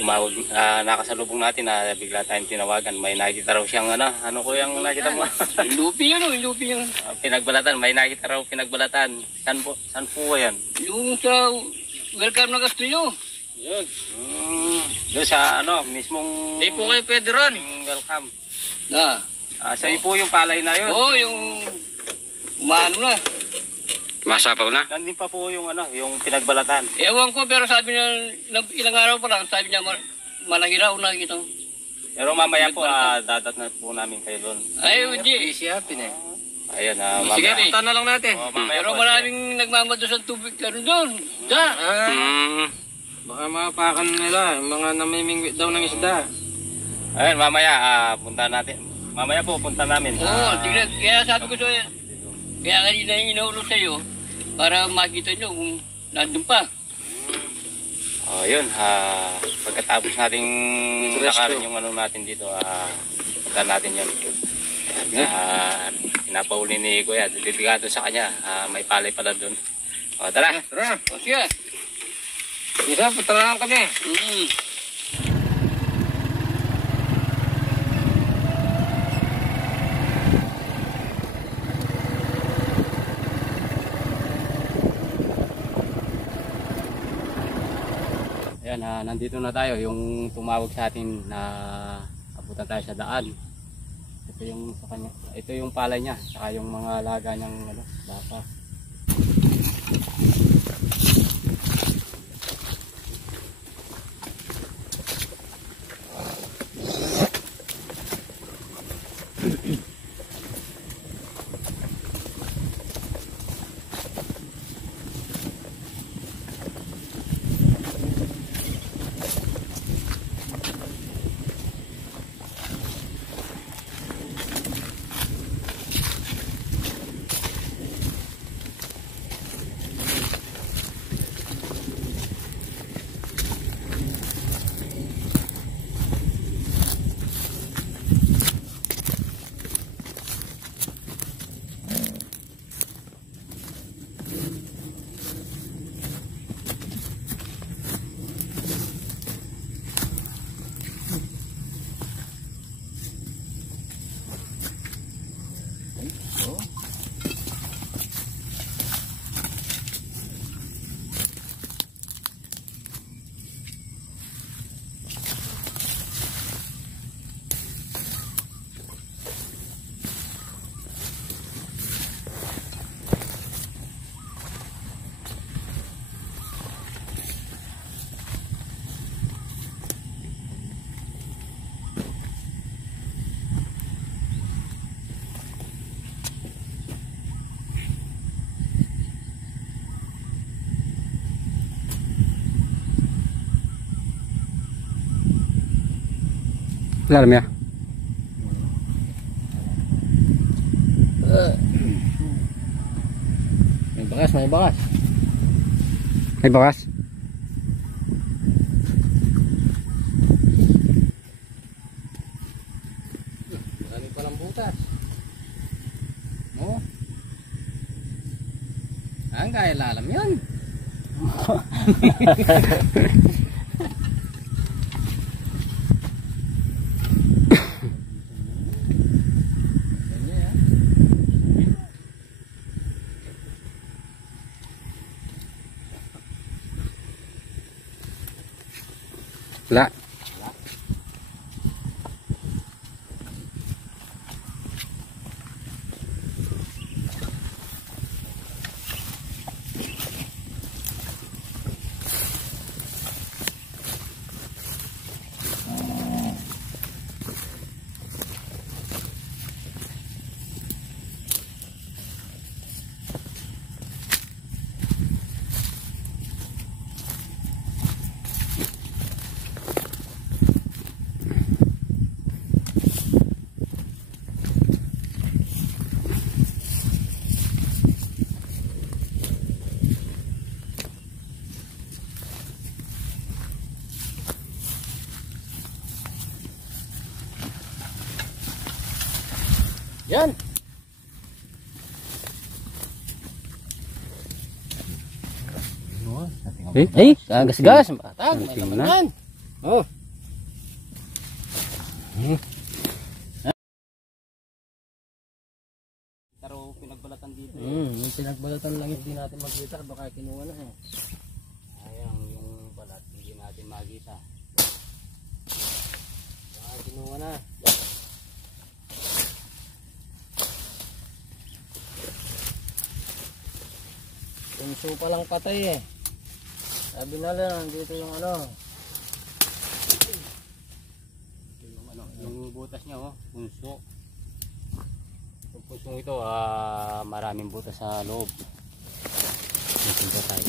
tumawag, nakasalubong natin na bigla tayong tinawagan. May nakita raw siyang ano ko yung nakita mo? Lupi yan o, lupi yan. Pinagbalatan, may nakita raw pinagbalatan. Saan po yan? Yung sa welcome na Castillo. Yun. Doon sa mismong... Hindi po kayo pwede ron. Welcome. Na. Sa'yo po yung palay na yun? Oo, yung umano na. Masapaw na? Nandun pa po yung yung pinagbalatan. Ewan ko, pero sabi niya, ilang araw pa lang, sabi niya, malaki raw na ito. Pero mamaya po, dadat na po namin kayo doon. Ay, hindi. Easy happen eh. Ayun, mamaya. Sige, punta na lang natin. Pero maraming nagmamados ang tubig karon doon. Da! Baka mapakan nila, yung mga namimingwit daw ng isda. Ayun, mamaya, punta natin. Mamaya po, punta namin. Oo, tignan. Kaya sabi ko sa'yo, kaya kanina yung inaulog sa'yo, para makita nyo kung nandun pa. Yun, pagkatapos nating lakarin yung natin dito, punta natin yun. Pinapauli ni Kuya, didikado sa kanya, may palay pala dun. Tara! Tara! O sige! Isa, punta na lang kami. Ayan, nandito na tayo, yung tumawag sa atin na abutan tayo sa daan. Ito yung sa kanya, ito yung palay niya, saka yung mga alaga niyang baka. Alarm ya? May bakas, may bakas. May bakas? Marami palang butas. Oo. Ang kaya lalam yun. Wala. Yan. Eh? Gas-gas. Matag. May laman yan. Oh. Pero pinagbalatan dito. Yung pinagbalatan lang hindi natin makita, baka kinuha na eh. Sayang yung balat, hindi natin makita. Baka kinuha na. Punso pa lang patay eh. Sabi na lang, dito yung ano. Ito yung ano, yung butas niya oh, punso. Yung punsong ito, maraming butas sa loob. Nasinta tayo.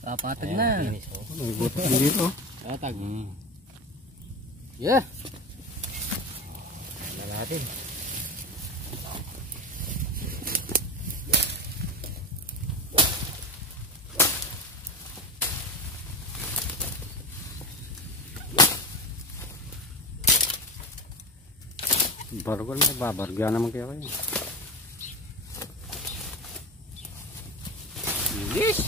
Papatag na. May butas din dito. Patag. Yeah. Ano natin? Barugol may babargya naman kaya kayo. Bilis!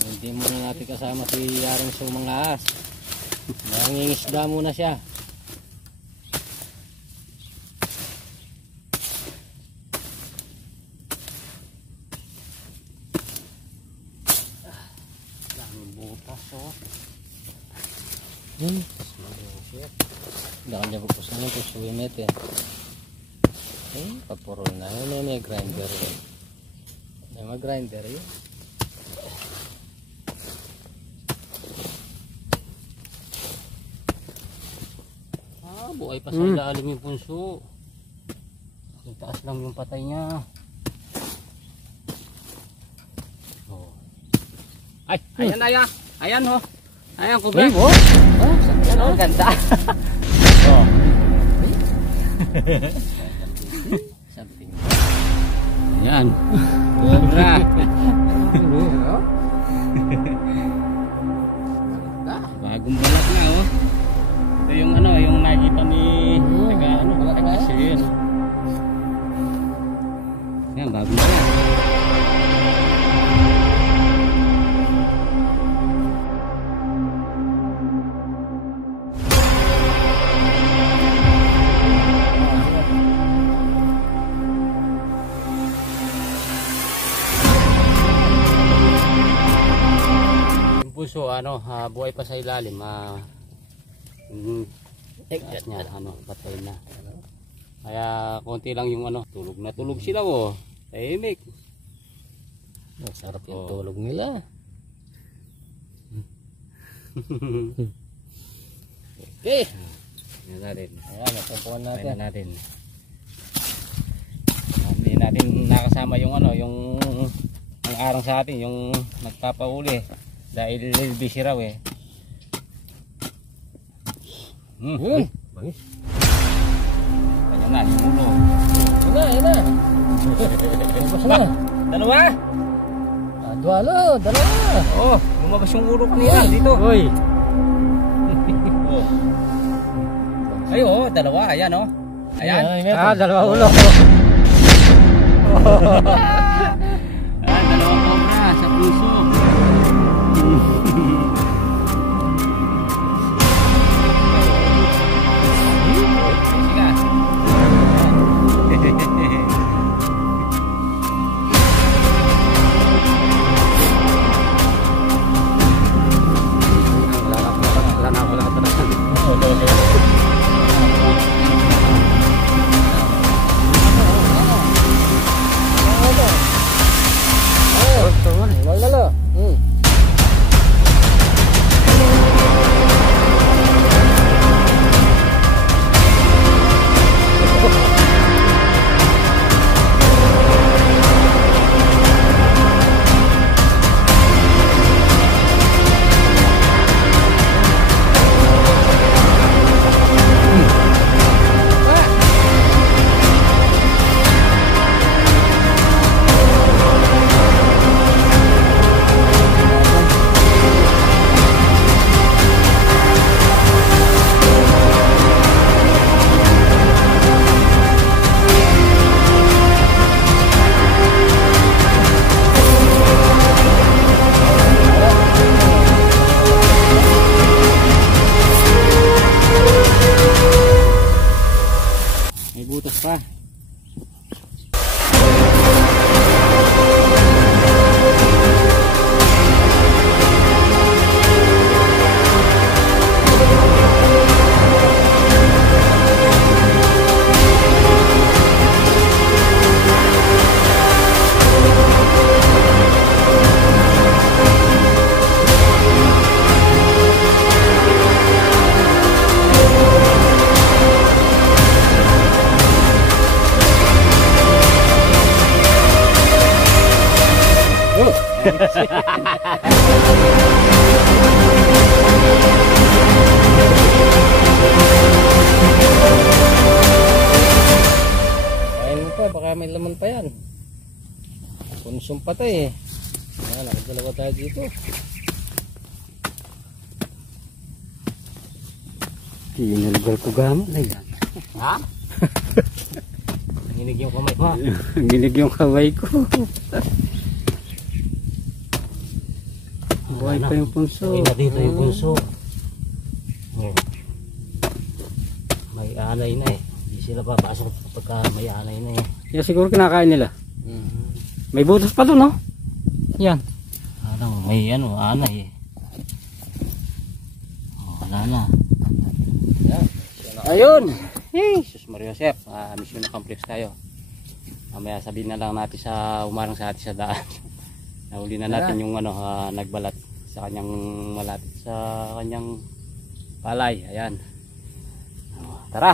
Hindi muna natin kasama si Yaring Sumangas. Nangingisda muna siya. Daming butas oh. Dakan niya pagpus naman ito suwimit eh. Papuro na yun may grinder eh. May grinder yun. Buhay pa sa ilalim yung punso. Ang taas lang yung patay niya. Oh. Ay, ayan aya. Ayan ho. Ayan ko ba? Ano ganda. Oh. Something. Ayan. Cobra. Bagong balat na oh. Ito yung ano, yung nakita ni taga-asil. Yan, bagong balat. Yung puso, ano, buhay pa sa ilalim, taas niya, ano, patay na. Kaya konti lang yung ano, tulog na tulog sila oh. Tahimik. Sarap yung tulog nila. Okay. Ayan natin. Ayan, natumpuan natin. Ayan natin. Hindi natin nakasama yung ano, yung ang arang sa atin, yung nagpapauli. Dahil busy raw eh. Bangis. Ayan na, yung ulo. Ayan na. Lumabas na. Dalawa? Dalawa. Oh, lumabas yung ulo kanina dito. Uy. Oh. Ay, oh, dalawa. Ayan, oh. Ayan. Dalawa ulo. Dalawang cobra sa puso. Kain mo pa, baka may laman pa yan. Konsum patay eh. Ayan, nakadalawa tayo dito. Tinulgar ko gamon na yan. Ha? Nanginig yung kamay mo. Ginig yung kamay ko. Buhay pa yung punso. Hindi na dito yung punso. Oh. May anay na eh. Hindi sila papasok pagka may anay na eh. Yeah, siguro kinakain nila. May butas pa doon, no? Yan. Parang may ano, anay eh. Oh, wala na. Ayun! Hey, Sus Mario Joseph, mission accomplished tayo. Mamaya sabihin na lang natin sa umarang sa atin sa daan. Nahuli na natin yung ano, nagbalat sa kanyang malapit sa kanyang palay. Ayan. Tara!